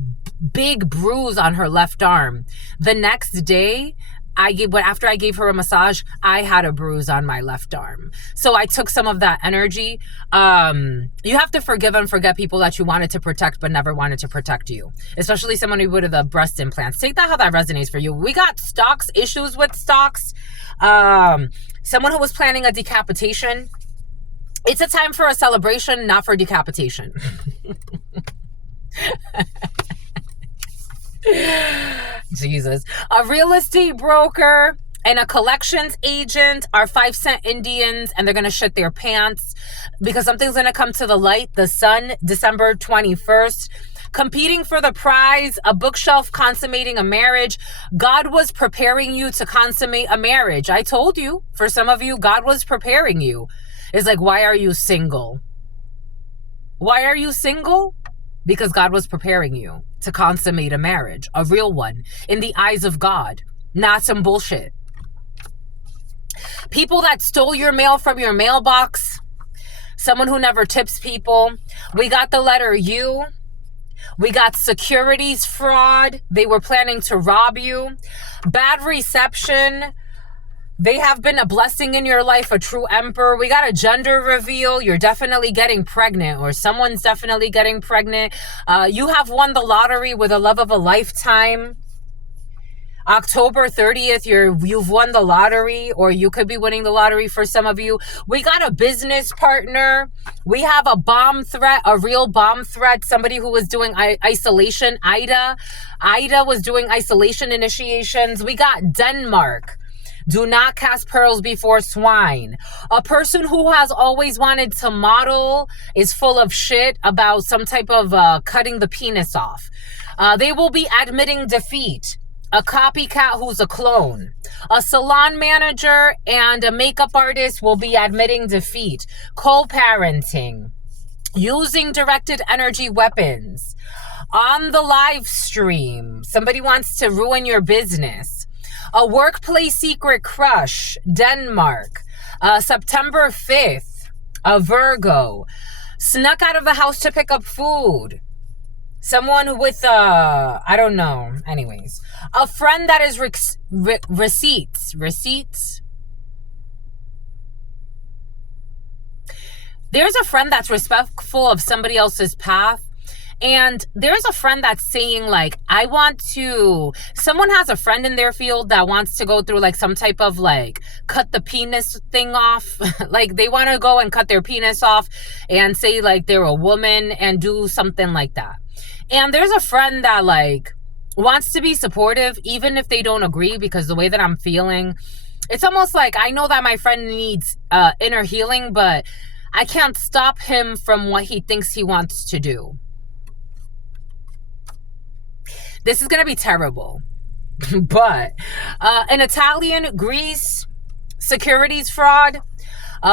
big bruise on her left arm. The next day, after I gave her a massage, I had a bruise on my left arm. So I took some of that energy. You have to forgive and forget people that you wanted to protect but never wanted to protect you, especially someone who would the breast implants. Take that how that resonates for you. We got stocks, issues with stocks. Someone who was planning a decapitation. It's a time for a celebration, not for decapitation. Jesus. A real estate broker and a collections agent are 5-cent Indians, and they're going to shit their pants because something's going to come to the light. The sun, December 21st. Competing for the prize, a bookshelf, consummating a marriage. God was preparing you to consummate a marriage. I told you, for some of you, God was preparing you. It's like, why are you single? Why are you single? Because God was preparing you to consummate a marriage, a real one, in the eyes of God, not some bullshit. People that stole your mail from your mailbox, someone who never tips people. We got the letter U. We got securities fraud. They were planning to rob you. Bad reception. They have been a blessing in your life, a true emperor. We got a gender reveal. You're definitely getting pregnant, or someone's definitely getting pregnant. You have won the lottery with a love of a lifetime. October 30th, you've won the lottery, or you could be winning the lottery for some of you. We got a business partner. We have a bomb threat, a real bomb threat. Somebody who was doing isolation. Ida was doing isolation initiations. We got Denmark. Do not cast pearls before swine. A person who has always wanted to model is full of shit about some type of cutting the penis off. They will be admitting defeat. A copycat who's a clone. A salon manager and a makeup artist will be admitting defeat. Co-parenting. Using directed energy weapons. On the live stream, somebody wants to ruin your business. A workplace secret crush. Denmark. September 5th. A Virgo. Snuck out of the house to pick up food. Someone with, I don't know. Anyways. A friend that is receipts. Receipts? There's a friend that's respectful of somebody else's path. And there's a friend that's saying, like, someone has a friend in their field that wants to go through, like, some type of, like, cut the penis thing off. Like, they want to go and cut their penis off and say, like, they're a woman and do something like that. And there's a friend that, like, wants to be supportive, even if they don't agree, because the way that I'm feeling, it's almost like I know that my friend needs inner healing, but I can't stop him from what he thinks he wants to do. This is going to be terrible. But an Italian, Greece, securities fraud.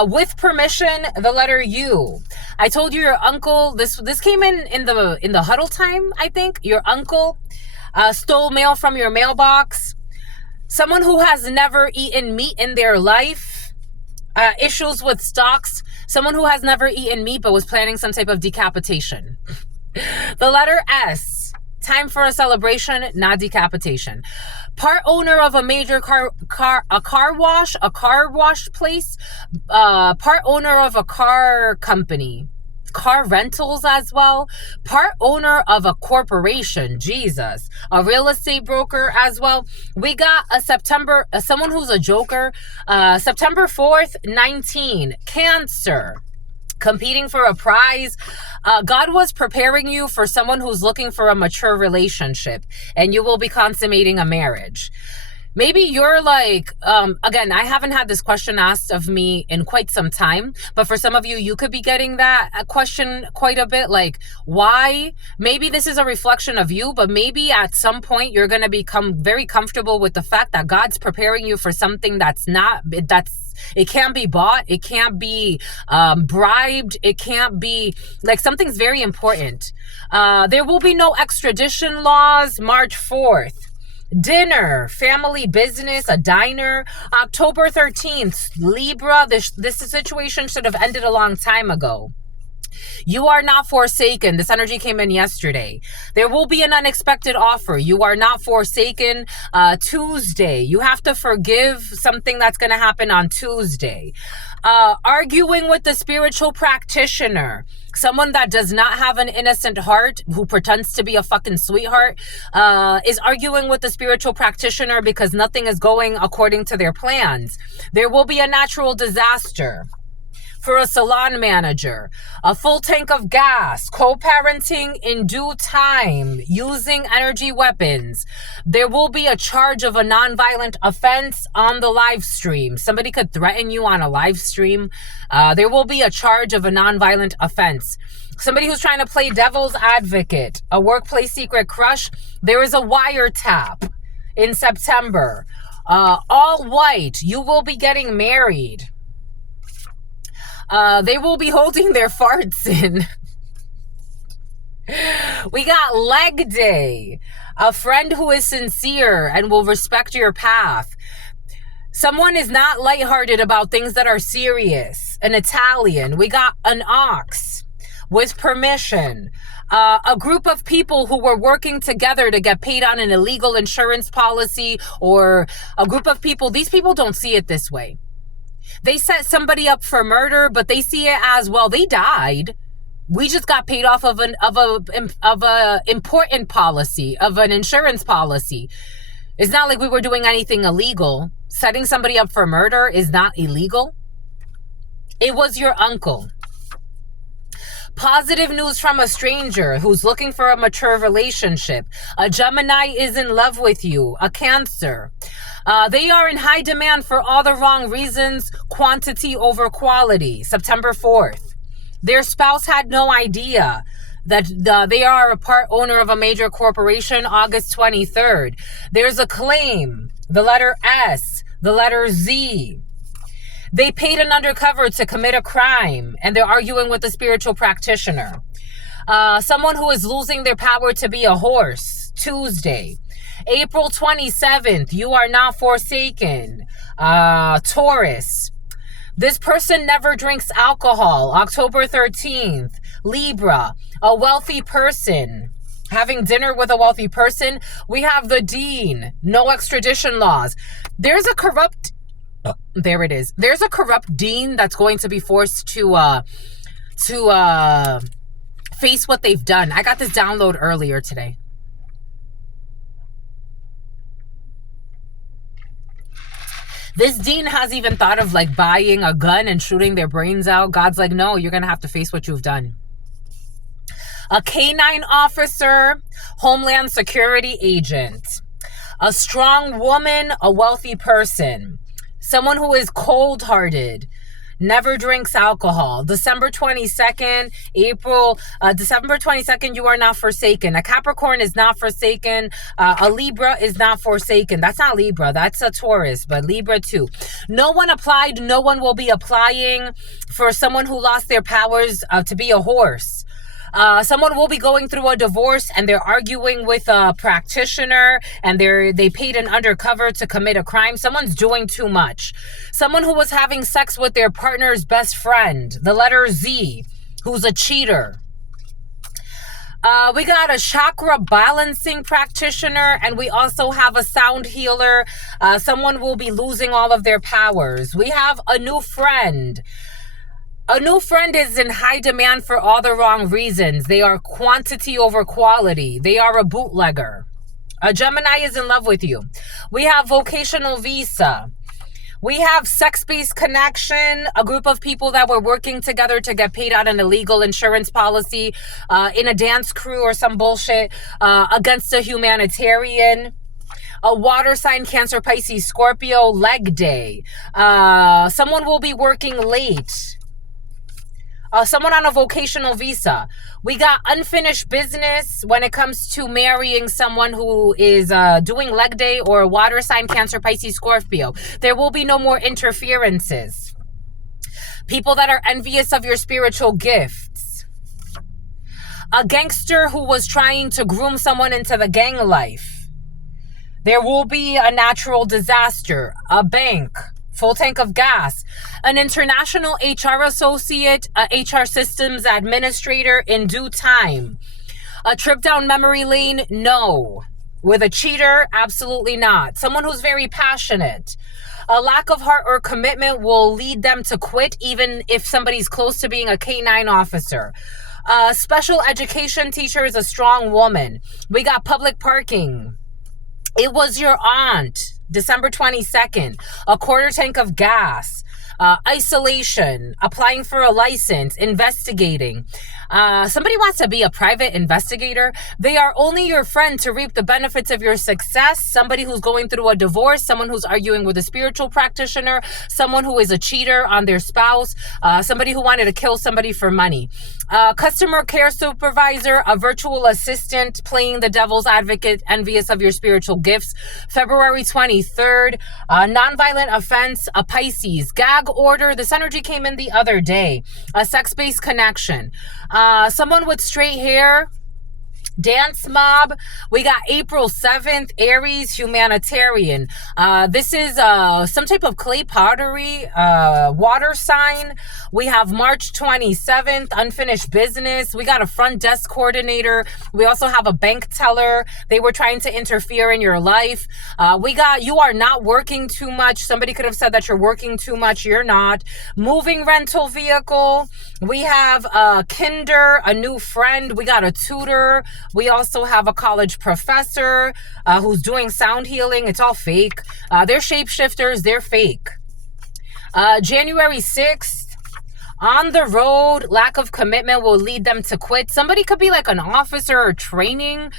With permission, the letter U. I told you your uncle, this came in the huddle time, I think. Your uncle stole mail from your mailbox. Someone who has never eaten meat in their life. Issues with stocks. Someone who has never eaten meat but was planning some type of decapitation. The letter S. Time for a celebration, not decapitation. Part owner of a major car wash place. Part owner of a car company. Car rentals as well. Part owner of a corporation. Jesus. A real estate broker as well. We got someone who's a joker. September 4th, 19. Cancer. Competing for a prize. God was preparing you for someone who's looking for a mature relationship, and you will be consummating a marriage. Maybe you're like, again, I haven't had this question asked of me in quite some time, but for some of you, you could be getting that question quite a bit. Like, why? Maybe this is a reflection of you, but maybe at some point you're going to become very comfortable with the fact that God's preparing you for something it can't be bought. It can't be bribed. It can't be, like, something's very important. There will be no extradition laws. March 4th. Dinner, family business, a diner. October 13th, Libra. This situation should have ended a long time ago. You are not forsaken. This energy came in yesterday. There will be an unexpected offer. You are not forsaken. Tuesday, you have to forgive something that's going to happen on Tuesday. Arguing with the spiritual practitioner, someone that does not have an innocent heart, who pretends to be a fucking sweetheart, is arguing with the spiritual practitioner because nothing is going according to their plans. There will be a natural disaster. For a salon manager, a full tank of gas, co-parenting in due time, using energy weapons. There will be a charge of a nonviolent offense on the live stream. Somebody could threaten you on a live stream. There will be a charge of a nonviolent offense. Somebody who's trying to play devil's advocate, a workplace secret crush. There is a wiretap in September. All white, you will be getting married. They will be holding their farts in. We got leg day. A friend who is sincere and will respect your path. Someone is not lighthearted about things that are serious. An Italian. We got an ox with permission. A group of people who were working together to get paid on an illegal insurance policy, or a group of people. These people don't see it this way. They set somebody up for murder, but they see it as, well, they died. We just got paid off of a important policy, of an insurance policy. It's not like we were doing anything illegal. Setting somebody up for murder is not illegal. It was your uncle. Positive news from a stranger who's looking for a mature relationship. A Gemini is in love with you. A Cancer. They are in high demand for all the wrong reasons. Quantity over quality. September 4th. Their spouse had no idea that they are a part owner of a major corporation. August 23rd. There's a claim. The letter S. The letter Z. They paid an undercover to commit a crime, and they're arguing with a spiritual practitioner. Someone who is losing their power to be a horse. Tuesday. April 27th, you are not forsaken. Taurus. This person never drinks alcohol. October 13th. Libra. A wealthy person. Having dinner with a wealthy person. We have the Dean. No extradition laws. There's a corrupt... there it is. There's a corrupt dean that's going to be forced to face what they've done. I got this download earlier today. This dean has even thought of like buying a gun and shooting their brains out. God's like, no, you're going to have to face what you've done. A canine officer, Homeland Security agent. A strong woman, a wealthy person. Someone who is cold-hearted, never drinks alcohol. December 22nd, December 22nd, you are not forsaken. A Capricorn is not forsaken. A Libra is not forsaken. That's not Libra. That's a Taurus, but Libra too. No one applied. No one will be applying for someone who lost their powers to be a horse. Someone will be going through a divorce and they're arguing with a practitioner and they paid an undercover to commit a crime. Someone's doing too much. Someone who was having sex with their partner's best friend, the letter Z, who's a cheater. We got a chakra balancing practitioner, and we also have a sound healer. Someone will be losing all of their powers. We have a new friend. A new friend is in high demand for all the wrong reasons. They are quantity over quality. They are a bootlegger. A Gemini is in love with you. We have vocational visa. We have sex-based connection, a group of people that were working together to get paid out an illegal insurance policy in a dance crew or some bullshit against a humanitarian. A water sign, Cancer, Pisces, Scorpio, leg day. Someone will be working late. Someone on a vocational visa. We got unfinished business when it comes to marrying someone who is doing leg day or a water sign, Cancer, Pisces, Scorpio. There will be no more interferences. People that are envious of your spiritual gifts. A gangster who was trying to groom someone into the gang life. There will be a natural disaster. A bank. full tank of gas. An international HR associate, a HR systems administrator in due time. A trip down memory lane, no. With a cheater, absolutely not. Someone who's very passionate. A lack of heart or commitment will lead them to quit, even if somebody's close to being a K-9 officer. A special education teacher is a strong woman. We got public parking. It was your aunt, December 22nd. A quarter tank of gas. Isolation, applying for a license, investigating. Somebody wants to be a private investigator. They are only your friend to reap the benefits of your success. Somebody who's going through a divorce, someone who's arguing with a spiritual practitioner, someone who is a cheater on their spouse, somebody who wanted to kill somebody for money. Customer care supervisor, a virtual assistant playing the devil's advocate, envious of your spiritual gifts. February 23rd, nonviolent offense, a Pisces. Gag order, this energy came in the other day. A sex-based connection. Someone with straight hair, dance mob. We got April 7th, Aries, humanitarian. This is some type of clay pottery, water sign. We have March 27th, unfinished business. We got a front desk coordinator. We also have a bank teller. They were trying to interfere in your life. We got you are not working too much. Somebody could have said that you're working too much. You're not. Moving rental vehicle. We have a kinder, a new friend. We got a tutor. We also have a college professor who's doing sound healing. It's all fake. They're shapeshifters. They're fake. January 6th, on the road, lack of commitment will lead them to quit. Somebody could be like an officer or training,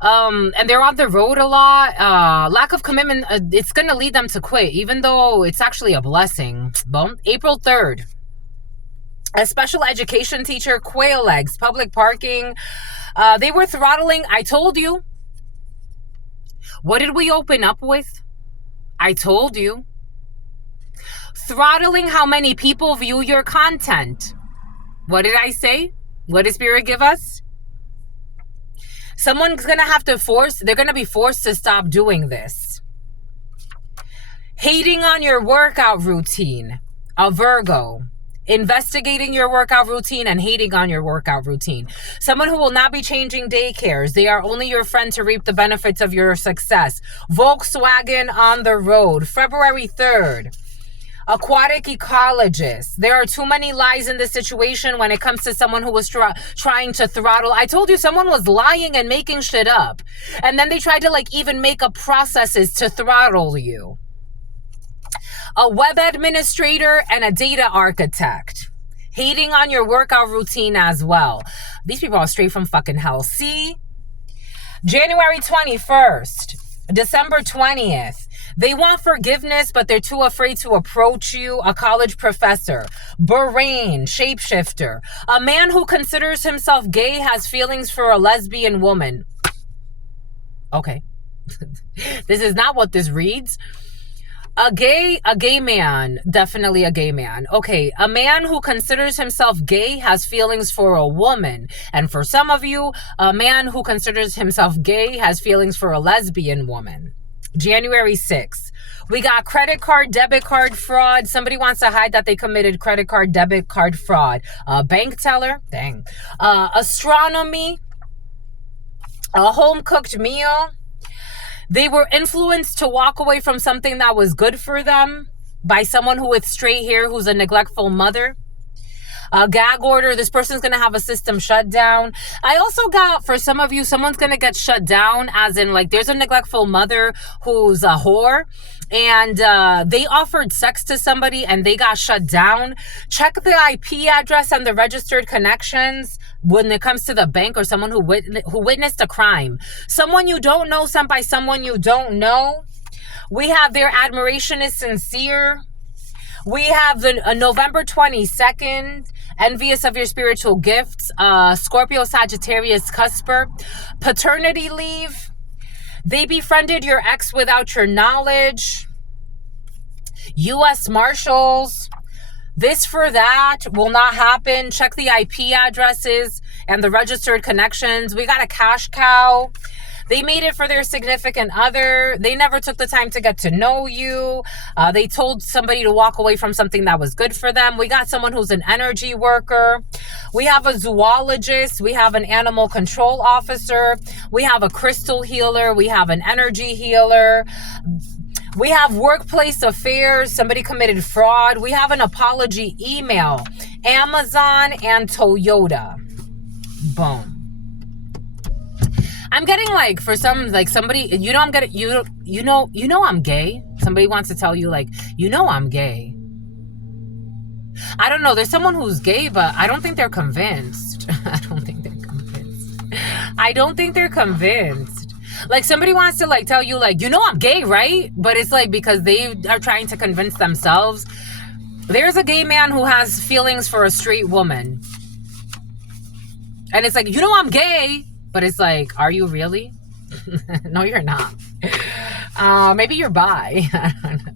and they're on the road a lot. Lack of commitment, it's going to lead them to quit, even though it's actually a blessing. Boom. April 3rd. A special education teacher, quail eggs, public parking. They were throttling. I told you. What did we open up with? I told you. Throttling how many people view your content. What did I say? What did Spirit give us? Someone's going to have to they're going to be forced to stop doing this. Hating on your workout routine. A Virgo. Investigating your workout routine and hating on your workout routine. Someone who will not be changing daycares. They are only your friend to reap the benefits of your success. Volkswagen on the road. February 3rd. Aquatic ecologist. There are too many lies in this situation when it comes to someone who was trying to throttle. I told you someone was lying and making shit up. And then they tried to even make up processes to throttle you. A web administrator and a data architect. Hating on your workout routine as well. These people are straight from fucking hell. See? January 21st. December 20th. They want forgiveness, but they're too afraid to approach you. A college professor. Brain, shapeshifter. A man who considers himself gay has feelings for a lesbian woman. Okay. This is not what this reads. A gay man, definitely a gay man. Okay, a man who considers himself gay has feelings for a woman. And for some of you, a man who considers himself gay has feelings for a lesbian woman. January 6th. We got credit card, debit card fraud. Somebody wants to hide that they committed credit card, debit card fraud. Bank teller, dang. Astronomy, a home-cooked meal. They were influenced to walk away from something that was good for them by someone who with straight hair who's a neglectful mother. A gag order, this person's going to have a system shut down. I also got, for some of you, someone's going to get shut down as in there's a neglectful mother who's a whore and they offered sex to somebody and they got shut down. Check the IP address and the registered connections when it comes to the bank or someone who witnessed a crime. Someone you don't know sent by someone you don't know. We have their admiration is sincere. We have the November 22nd, envious of your spiritual gifts, Scorpio, Sagittarius, Cusper, paternity leave. They befriended your ex without your knowledge. U.S. Marshals. This for that will not happen. Check the IP addresses and the registered connections. We got a cash cow. They made it for their significant other. They never took the time to get to know you. They told somebody to walk away from something that was good for them. We got someone who's an energy worker. We have a zoologist. We have an animal control officer. We have a crystal healer. We have an energy healer. We have workplace affairs. Somebody committed fraud. We have an apology email. Amazon and Toyota. Boom. I'm getting like, for some, like somebody, you know, I'm getting, you know I'm gay. Somebody wants to tell you like, I'm gay. I don't know. There's someone who's gay, but I don't think they're convinced. I don't think they're convinced. Like somebody wants to like tell you like, I'm gay, right? But it's like because they are trying to convince themselves. There's a gay man who has feelings for a straight woman. And it's like, I'm gay. But it's like, are you really? No, you're not. Maybe you're bi. I don't know.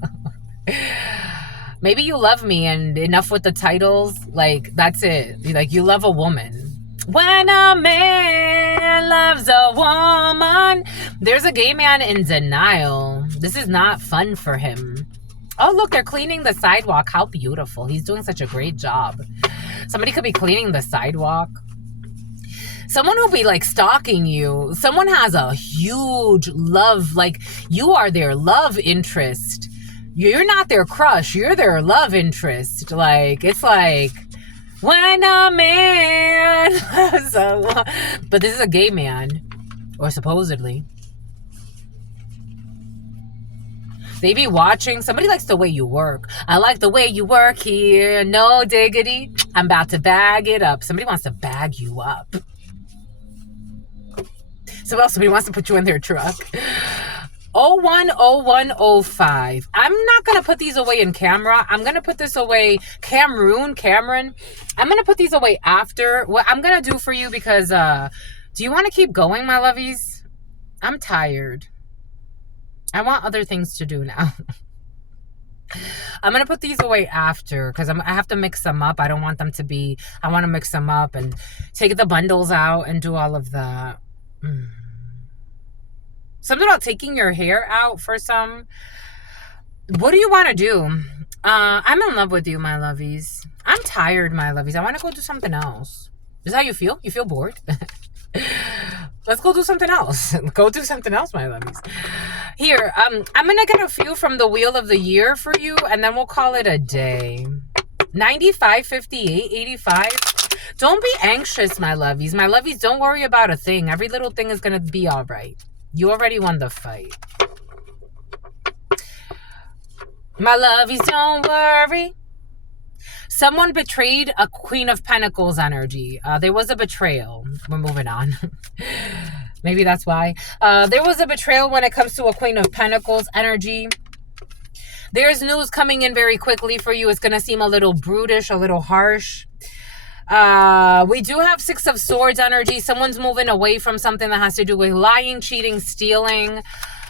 Maybe you love me and enough with the titles. Like, that's it. Like, you love a woman. When a man loves a woman. There's a gay man in denial. This is not fun for him. Oh, look, they're cleaning the sidewalk. How beautiful. He's doing such a great job. Somebody could be cleaning the sidewalk. Someone will be like stalking you. Someone has a huge love, like you are their love interest. You're not their crush. You're their love interest. Like, it's like, when a man loves a woman. But this is a gay man, or supposedly. They be watching. Somebody likes the way you work. I like the way you work here. No diggity. I'm about to bag it up. Somebody wants to bag you up. Somebody wants to put you in their truck. 010105. I'm not going to put these away in camera. I'm going to put this away. Cameron. I'm going to put these away after. What I'm going to do for you, because do you want to keep going, my lovies? I'm tired. I want other things to do now. I'm going to put these away after because I have to mix them up. I don't want them to be, I want to mix them up and take the bundles out and do all of that. Something about taking your hair out for some. What do you want to do? I'm in love with you, my lovies. I'm tired, my lovies. I want to go do something else. Is that how you feel? You feel bored? Let's go do something else. Go do something else, my lovies. Here, I'm going to get a few from the Wheel of the Year for you, and then we'll call it a day. 95, 58, 85. Don't be anxious, my lovies. My lovies, don't worry about a thing. Every little thing is going to be all right. You already won the fight. My lovies, don't worry. Someone betrayed a Queen of Pentacles energy. There was a betrayal. We're moving on. Maybe that's why. There was a betrayal when it comes to a Queen of Pentacles energy. There's news coming in very quickly for you. It's going to seem a little brutish, a little harsh. We do have Six of Swords energy. Someone's moving away from something that has to do with lying, cheating, stealing.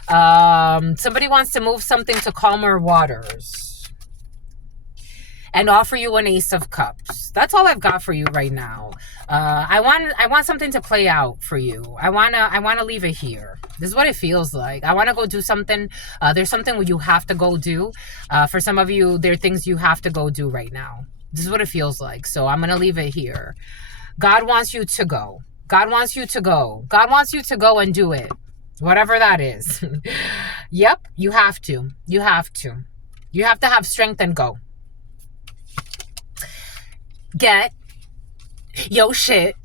Somebody wants to move something to calmer waters and offer you an Ace of Cups. That's all I've got for you right now. I want something to play out for you. I wanna leave it here. This is what it feels like. I want to go do something. There's something where you have to go do. For some of you, there are things you have to go do right now. This is what it feels like. So I'm going to leave it here. God wants you to go. God wants you to go. God wants you to go and do it. Whatever that is. Yep, you have to. You have to. You have to have strength and go. Get your shit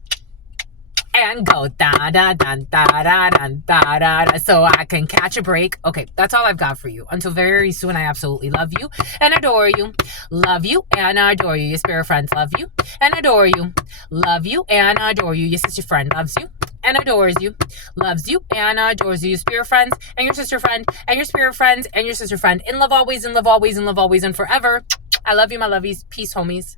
and go da da da da da da da da so I can catch a break. Okay, that's all I've got for you. Until very soon, I absolutely love you and adore you. Love you and adore you. Your spirit friends love you and adore you. Love you and adore you. Your sister friend loves you and adores you. Loves you and adores you. Your spirit friends and your sister friend and your spirit friends and your sister friend. In love always, in love always, in love always and forever. I love you, my lovies. Peace, homies.